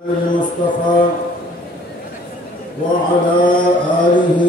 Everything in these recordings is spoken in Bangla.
المصطفى وعلى آله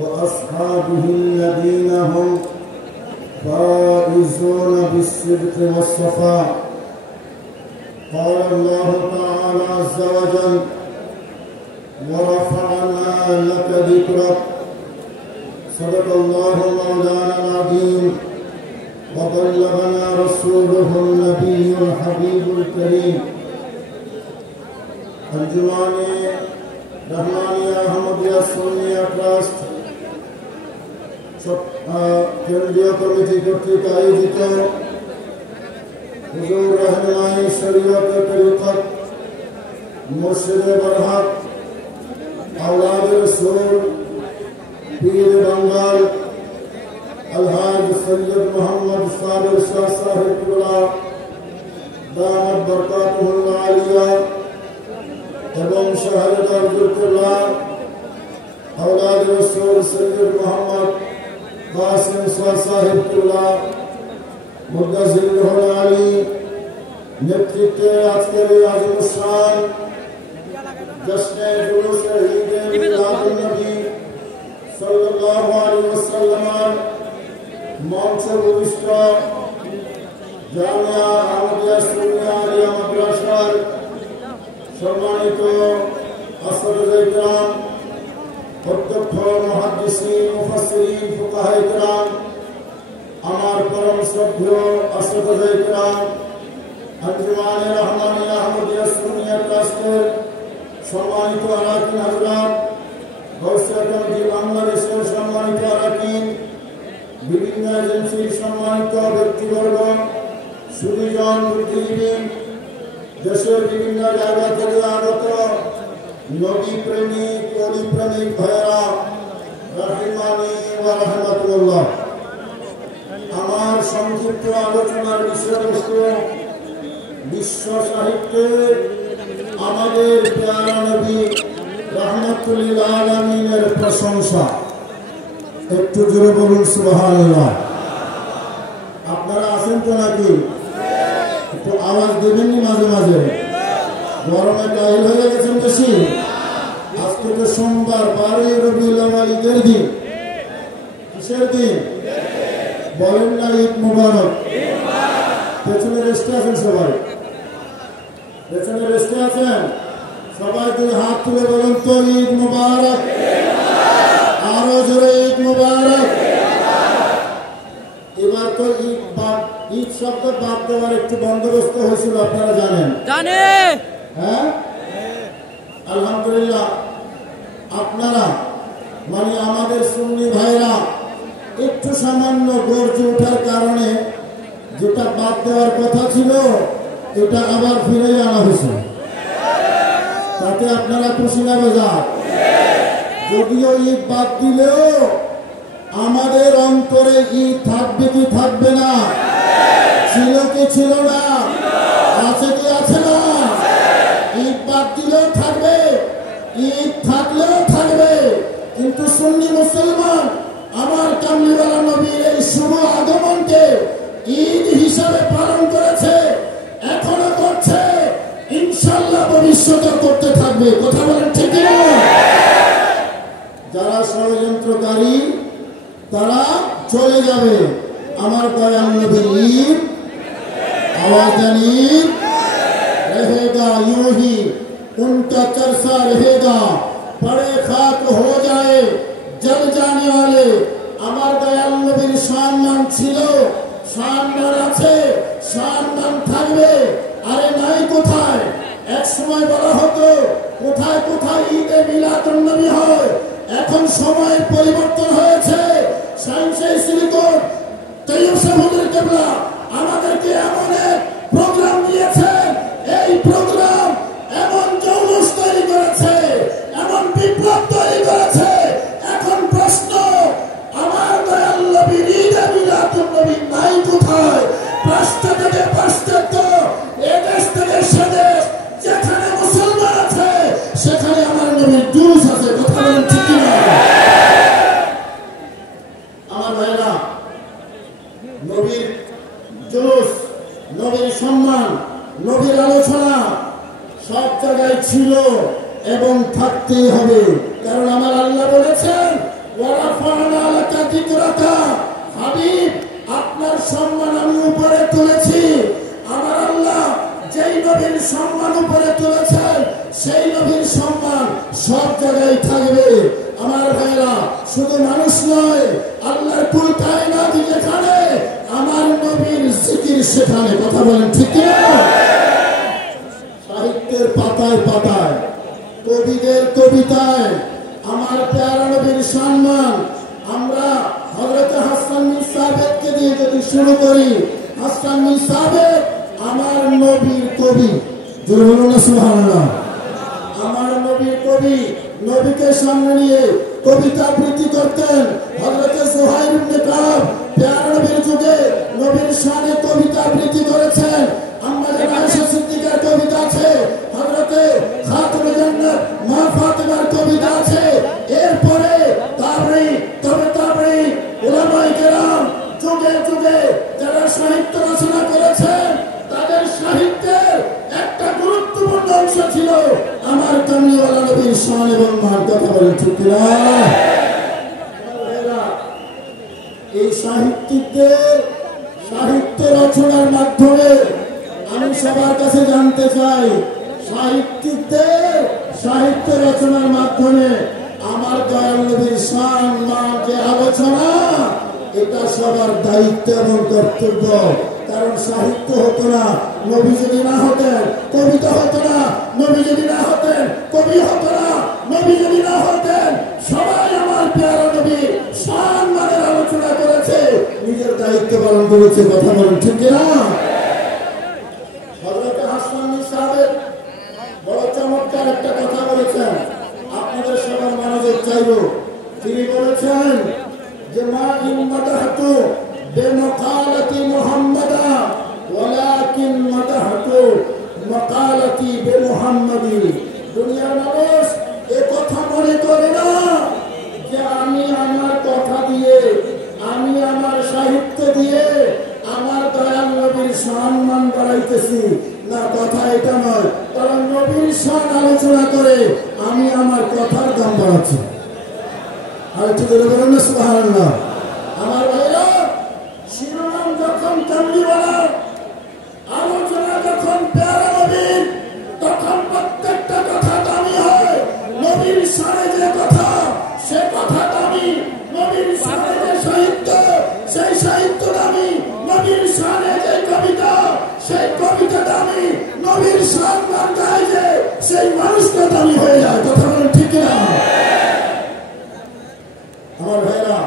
وأصحابه الذين هم فائزون بالصدق والصفاء. قال الله تعالى عز وجل: ورفعنا لك ذكرك. صدق الله مولانا العظيم وبلغنا رسوله النبي الحبيب الكريم। अंजुमाने रहमानिया अहमदिया सुन्निया ट्रस्ट केंद्रीय कमिटी কর্তৃক আয়োজিত হুজুর रहनुमाई शरीयत तरीक़त मुर्शिद बरहक औलाद रसूल पीर बंगाल अलहाज सैयद मोहम्मद साबिर शाह साहिब किबला दामत बरकातुहुल आलिया এবং শাহজালাল কিবলা औलाद रसूल सैयद मोहम्मद कासिम शाह साहिब किबला मुद्दसिरुल आली नेतृत्वे আজকের এই আজিম শান জশ্নে জুলুসে ঈদে মিলাদুন নবী সাল্লাল্লাহু আলাইহি ওয়াসাল্লাম মঞ্চ ভূমিষ্ঠ জামিয়া আহমদিয়া সুন্নিয়া আলিয়া মাদ্রাসার সম্মানিত আসরুল ইকরাম অধ্যক্ষ মুহাদ্দিসিন মুফাসসিরিন ফুকাহায়ে কিরাম আমার পরম শ্রদ্ধেয় আসরুল ইকরাম আঞ্জুমানে রহমানিয়া আহমদিয়া সুন্নিয়া ট্রাস্টের সম্মানিত আরাকিন হযরত গৌসিয়া কমিটি বাংলাদেশের সম্মানিত আরাকিন বিভিন্ন এজেন্সির সম্মানিত ব্যক্তিবর্গ সুধীজন বুদ্ধিজীবী দেশের বিভিন্ন জায়গা থেকে আগত নবী প্রেমিক ওলি প্রেমিক ভাইরা রাহিমানি ওয়া রাহমাতুল্লাহ। আমার সংক্ষিপ্ত আলোচনার বিষয়বস্তু বিশ্ব সাহিত্যের আমাদের প্যারা নবী রাহমাতুল লিল আলামিনের প্রশংসা। একটু জোরে বলুন সুবহানাল্লাহ। আপনারা আছেন তো নাকি? একটু আওয়াজ দেবেননি মাঝে মাঝে? গরমে কাহিল হয়ে গেছেন বেশি? আজকে তো সোমবার 12 রবিউল আউয়াল ঈদের দিন। কিসের দিন বলেন না? ঈদ মুবারক। পেছনে রেস্টে আছেন সবাই? পেছনে রেস্টে আছেন সবাই? দুই হাত তুলে বলেন তো ঈদ মুবারক। আরো জোরে ঈদ মুবারক। এবার তো ঈদ শব্দ বাদ দেওয়ার একটু বন্দোবস্ত হয়েছিল, আপনারা জানেন? হ্যাঁ, আলহামদুলিল্লাহ। আপনারা মানে আমাদের সুন্নি ভাইরা একটু সামান্য গর্জে ওঠার কারণে যেটা বাদ দেওয়ার কথা ছিল এটা আবার ফিরে আনা হয়েছে। তাতে আপনারা খুশি না বেজার? যদিও ঈদ বাদ দিলেও আমাদের অন্তরে ঈদ থাকবে কি থাকবে না? ছিল কি ছিল না? আছে কি আছে না? ঈদ বাদ দিলেও থাকবে, ঈদ থাকলেও থাকবে। কিন্তু সুন্নি মুসলমান আমার কামলিওয়ালা নবীর এই শুভ আগমনকে ঈদ হিসাবে পালন করেছে, এখনো করছে, ইনশাআল্লাহ ভবিষ্যতে করতে থাকবে। কথা বলেন ঠিক না? যারা ষড়যন্ত্রকারী তারা চলে যাবে। আমার দয়াল নবীর ঈদ आवाज जानी रहेगा, यूं ही उनका चर्चा रहेगा, पड़े खाक हो जाए जल जाने वाले। আমার দয়াল নবীর সম্মান ছিল, সম্মান আছে, সম্মান থাকবে। আরে নাই কোথায়? এক সময় বলা হতো কোথায় কোথায় ঈদে মিলাদুন নবী হয়। এখন সময়ের পরিবর্তন হয়েছে। সায়েন্সে সিলিকন তৈয়ব সাহেবের কেবলা আমাদেরকে এমন এক প্রোগ্রাম দিয়েছেন, এই প্রোগ্রাম এমন জৌলুস তৈরি করেছে, এমন বিপ্লব তৈরি করেছে। এখন প্রশ্ন, আমার দয়াল নবীর ঈদে মিলাদুন নবী নাই কোথায়? পাশ্চাত্য থেকে পাশ্চাত্য, এদেশ থেকে সেদেশ, যেখানে মুসলমান আছে সেখানে আমার নবীর জুলুস আছে। কথা বলেন ঠিক না? আমার ভাইরা সব জায়গায় ছিল এবং থাকতেই হবে। কারণ আমার আল্লাহ বলেছেন, হাবিব, আপনার সম্মান আমি উপরে তুলেছি। আমার আল্লাহ যেই নবীর সম্মান উপরে তুলেছেন, সেই নবীর সম্মান সব জায়গায় থাকবে। আমার ভাইরা, শুধু মানুষ নয়, আল্লাহর কুল কায়নাত যেখানে, আমার নবীর জিকির সেখানে। কথা বলেন ঠিক না? সাহিত্যের পাতায় পাতায়, কবিদের কবিতায় আমার প্যারা নবীর সম্মান। আমরা হযরত হাসান বিন সাবিতকে দিয়ে যদি শুরু করি, হাসান বিন সাবিত আমার নবীর কবি। জোরে বলুন না সুবহানাল্লাহ। আমার নবীর কবি, নবীকে সামনে নিয়ে কবিতা আবৃত্তি করতেন। হযরত সুহাইল ইবনে কাব প্যারা নবীর যুগে নবীর শানে কবিতা আবৃত্তি করেছেন। আম্মা জান আয়েশা সিদ্দিকার কবিতা আছে, হযরতে খাতুনে জান্নাত মা ফাতেমার কবিতা আছে। এরপরে তাবেঈ উলামায়ে কেরাম যুগে যুগে যারা সাহিত্য রচনা করেছেন, তাদের সাহিত্যের একটা গুরুত্বপূর্ণ অংশ ছিল আমার কামলিওয়ালা নবীর শান এবং মান। কথা বলেন ঠিক না? এই সাহিত্যিকদের সাহিত্য রচনার মাধ্যমে আমি সবার কাছে জানতে চাই, সাহিত্যিকদের সাহিত্য রচনার মাধ্যমে আমার দয়াল নবীর শান মান যে আলোচনা, এটা সবার দায়িত্ব এবং কর্তব্য। কারণ সাহিত্য হতো না নবী যদি না হতেন, কবিতা হতো না নবী যদি না হতেন, কবি হতো না নবী যদি না হতেন। সবাই আমার প্যারা নবীর শান মানের আলোচনা করেছে, নিজের দায়িত্ব পালন করেছে। কথা বলেন ঠিক না? হযরত হাসান বিন সাবিত বড় চমৎকার একটা কথা বলেছেন, আপনাদের সবার মনোযোগ চাইব। তিনি বলেছেন যে মা ইন মাদাহতু বিমাকালাতি মুহাম্মাদা ওয়ালাকিন মাদাহতু মাকালাতি বিমুহাম্মাদি। দুনিয়ার মানুষ এ কথা মনে করে না যে আমি আমার কথা দিয়ে, আমি আমার সাহিত্য দিয়ে আমার দয়াল নবীর সম্মান বাড়াইতেছি। না, কথা এটা নয়। কারণ নবীর শান আলোচনা করে আমি আমার কথার দাম বাড়াচ্ছি। আর একটু বলুন না সুবহানাল্লাহ। আমার ভাইরা, শিরোনাম যখন কামলিওয়ালা, আলোচনা যখন প্যারা নবীর, তখন প্রত্যেকটা কথা দামি হয়। নবীর শানে যে কথা, সে কথা দামি। নবীর শানে যে সাহিত্য, সেই সাহিত্য দামি। নবীর শানে যে কবিতা, সেই কবিতা দামি। নবীর শান মান গায় যে, সেই মানুষটা দামি হয়ে যায়। কথা বলেন ঠিক না? আমার ভাইরা,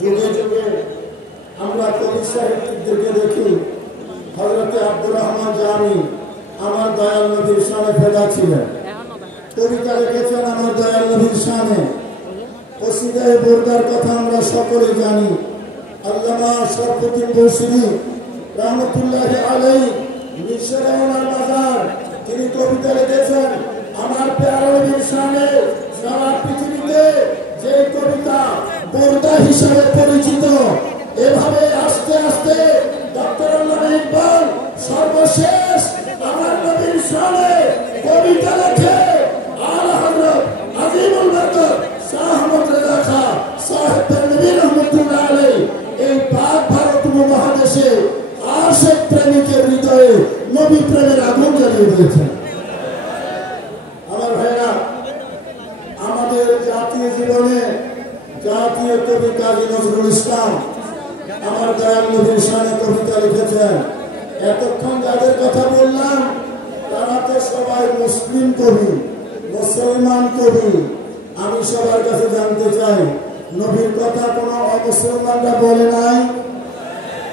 যুগে যুগে আমরা কবি সাহিত্যিকদেরকে দেখি। হযরত আব্দুর রহমান জামি আমার দয়াল নবীর শানে ফেদা ছিলেন, কবিতা লিখেছেন আমার দয়াল নবীর শানে। কসিদায়ে বুরদার কথা আমরা সকলে জানি। আল্লামা শরফুদ্দীন বুসরি রহমতুল্লাহি আলাইহি মিশরে ওনার মাজার, তিনি কবিতা লিখেছেন আমার প্যারা নবীর শানে। সারা পৃথিবীতে যে কবিতা বুরদা হিসেবে পরিচিত, এভাবে আস্তে আস্তে ডক্টর আল্লামা ইকবাল সর্বশেষ আমার নবীর শানে কবিতা লেখে। আলা হযরত আজিমুল বারকত শাহ আহমদ রেজা খান সাহেব নবী রহমতুল্লাহ আলাইহি এই পাক ভারত মহাদেশে আশিক প্রেমিকের হৃদয়ে নবী প্রেমের আগুন জ্বালিয়ে দিয়েছেন। আমার ভাইরা, আমাদের জাতীয় জীবনে জাতীয় কবি কাজী নজরুল ইসলাম আমার দয়াল নবীর শানে কবিতা লিখেছেন। এতক্ষণ যাদের কথা বললাম, তারা তো সবাই মুসলিম কবি, মুসলমান কবি। আমি সবার কাছে জানতে চাই, নবীর কথা কোনো অমুসলমানরা বলে নাই?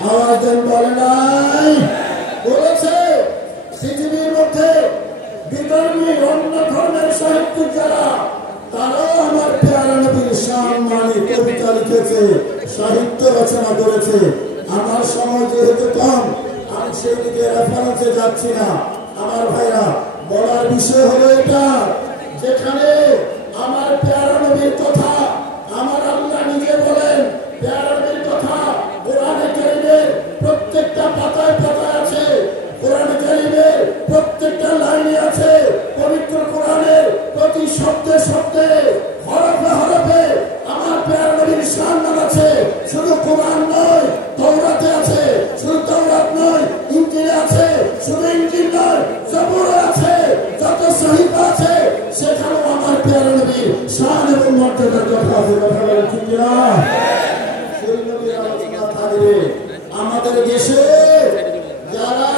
আওয়াজ দেন, বলে নাই? বলেছে। পৃথিবীর মধ্যে বিধর্মী অন্য ধর্মের সাহিত্যিক যারা, তারাও আমার প্যারা নবীর শান মানে কবিতা লিখেছে, সাহিত্য রচনা করেছে। আমার সময় যেহেতু কম, আমি সেই দিকে রেফারেন্সে যাচ্ছি না। আমার ভাইরা, বলার বিষয় হলো এটা, যেখানে আমার প্যারা নবীর কথা আমার আল্লাহ নিজে বলেন, প্যারা নবীর কথা কোরআনে কারীমের প্রত্যেকটা পাতায় পাতায় আছে, কোরআনে কারীমের প্রত্যেকটা লাইনে আছে। শব্দে হরফে হরফে আমার প্যার নবীর সম্মান আছে। শুধু কোরআন নয়, তাওরাতে আছে, শুধু তাওরাত নয়, ইনজিলে আছে, শুধু ইনজিল নয়, জবুরে আছে, যত সাহিফা আছে সেখানেও আমার প্যার নবীর শান এবং মর্যাদার কথা আছে। কথা বলেন ঠিক না? সেই নবীর আলোচনা থাকবে। আমাদের দেশে যারা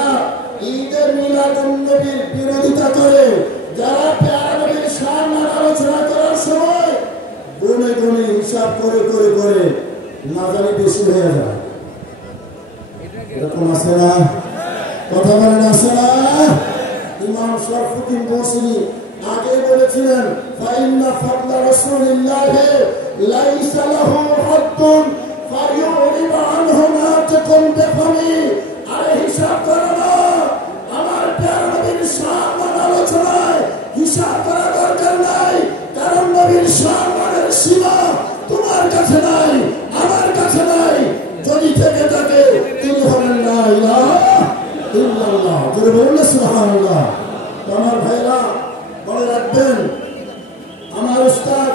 ঈদের মিলাদুন নবীর বিরোধিতা করে, যারা প্যার নবীর শান আলোচনা করার সময় গুনে গুনে হিসাব করে করে করে না জানি বেশি হয়ে যায়, এরকম আছে না? কথা বলেন আছে না? ইমাম শরফুদ্দীন বসরি আগে বলেছিলেন ফাইন্না ফাদলা রাসূলিল্লাহি লাইসা লাহু হাদ্দুন ফায়ুরিদ আনহু নাতিকুন বিফমি। আরে হিসাব করো না, আমার প্যার নবীর সম্মান আলোচনায় হিসাব করা দরকার নাই, কারণ নবীর সম্মানের সীমা তোমার কাছে নাই, আমার কাছে নাই। যদি থেকে থাকে তিনি হলেন লা ইলাহা ইল্লাল্লাহ। জোরে বলুন না সুবহানাল্লাহ। আমার ভাইরা মনে রাখবেন, আমার উস্তাদ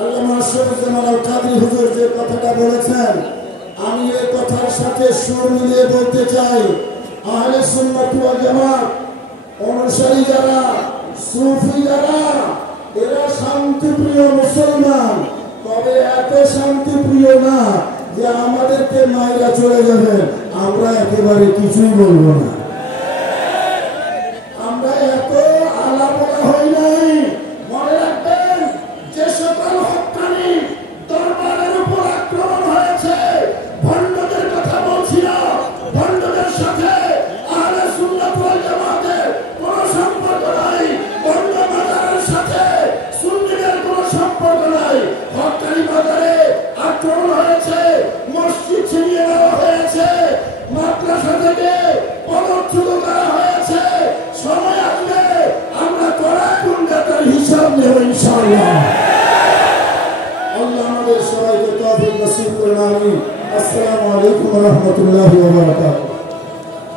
আল্লামা আশরাফুজ্জামান আল কাদরি হুজুর যে কথাটা বলেছেন, আমি এই কথার সাথে সুর মিলিয়ে বলতে চাই, আহলে সুন্নাত ওয়াল জামাত অনুসারী যারা, সুফি যারা, এরা শান্তিপ্রিয় মুসলমান, তবে এত শান্তিপ্রিয় না যে আমাদেরকে মাইরা চলে যাবে। আমরা একেবারে কিছুই বলবো না, আমরা এত আলাপনা হই নাই। মনে রাখবেন, যে সকল হক্কানি দরবারের উপর আক্রমণ হয়েছে, ভণ্ডদের কথা বলছি না, ভণ্ডদের সাথে আহলে সুন্নাত ওয়াল জামাতের কোনো সম্পর্ক নাই, ভণ্ড মাজারের সাথে সুন্নিদের কোনো সম্পর্ক নাই। হক্কানি বাজারে আক্রমণ হয়েছে, মসজিদ ছিনিয়ে নেওয়া হয়েছে, মাদ্রাসা থেকে পদচ্যুত করা হয়েছে। সময় আসবে আমরা কড়া গুন্ডাটার হিসাব নেব ইনশাআল্লাহ। আল্লাহ আমাদের সবাইকে তৌফিক নসিব করুন। আমিন। আসসালামু আলাইকুম ওয়া রাহমাতুল্লাহি ওয়া বারাকাতুহু।